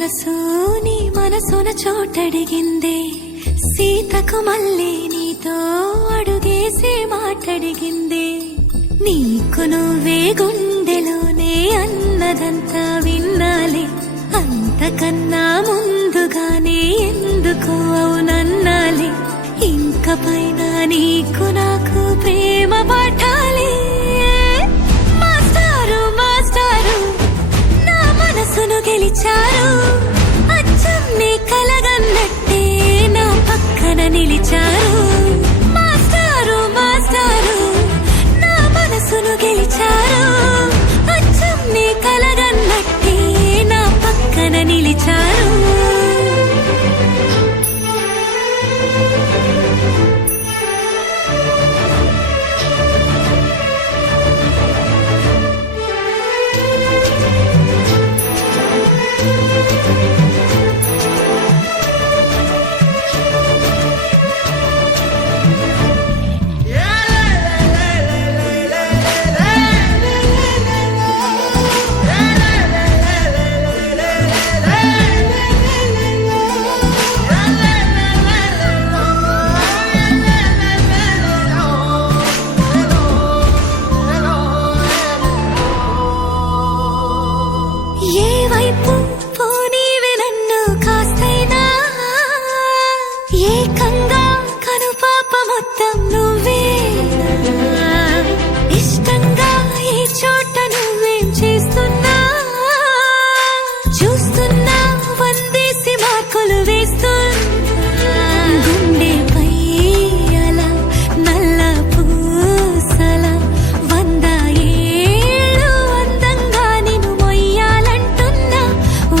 మనసు నీ మనసున చోటడిగిందే సీతకు మళ్ళీ నీతో అడుగేసే మాటడిగిందే నీకు నువ్వే గుండెలోనే అన్నదంతా విన్నాలే అంతకన్నా ముందుగానే ఎందుకు అవునన్నాలే ఇంక పైన నీకు నాకు ప్రేమ పాఠాలే మాస్టారు మాస్టారు నా మనసును గెలిచారు అచ్చం నీ కలగన్నట్టే నా పక్కన నిలిచారు మాస్టారు మాస్టారు నా మనసును గెలిచారు అచ్చం నీ కలగన్నట్టే నా పక్కన నిలిచారు ఏ వైపు పోనీవి నన్ను కాస్తైనా ఏకంగా కనుపాప మొత్తం నువ్వే ఇష్టంగా ఏ చోట నువ్వేం చేస్తున్నా చూస్తున్నా వందేసి మార్కులు వేస్తున్నా గుండెపై అలా నల్ల పూసల 100 ఏళ్ళు అందంగా నిన్ను మొయ్యాలంటున్నా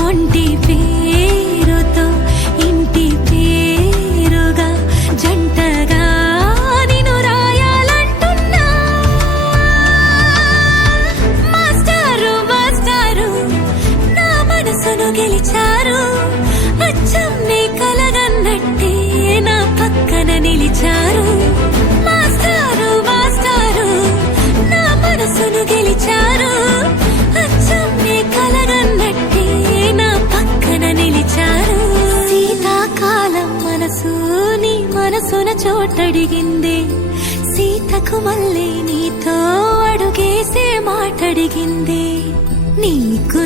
ఒంటి పేరుతో ఇంటి పేరుగా జంటగా నిన్ను రాయాలంటున్నా మాస్టారు మాస్టారు నా మనసును గెలిచారు అచ్చం నీ కలగన్నట్టే నా పక్కన నిలిచారు మాస్టారు మాస్టారు నా మనసును గెలిచారు అచ్చం నీ కలగన్నట్టే నా పక్కన నిలిచారు శీతాకాలం మనసు నీ మనసున చోటడిగిందే సీతకు మళ్ళీ నీతో అడుగేసే మాటడిగిందే నీకు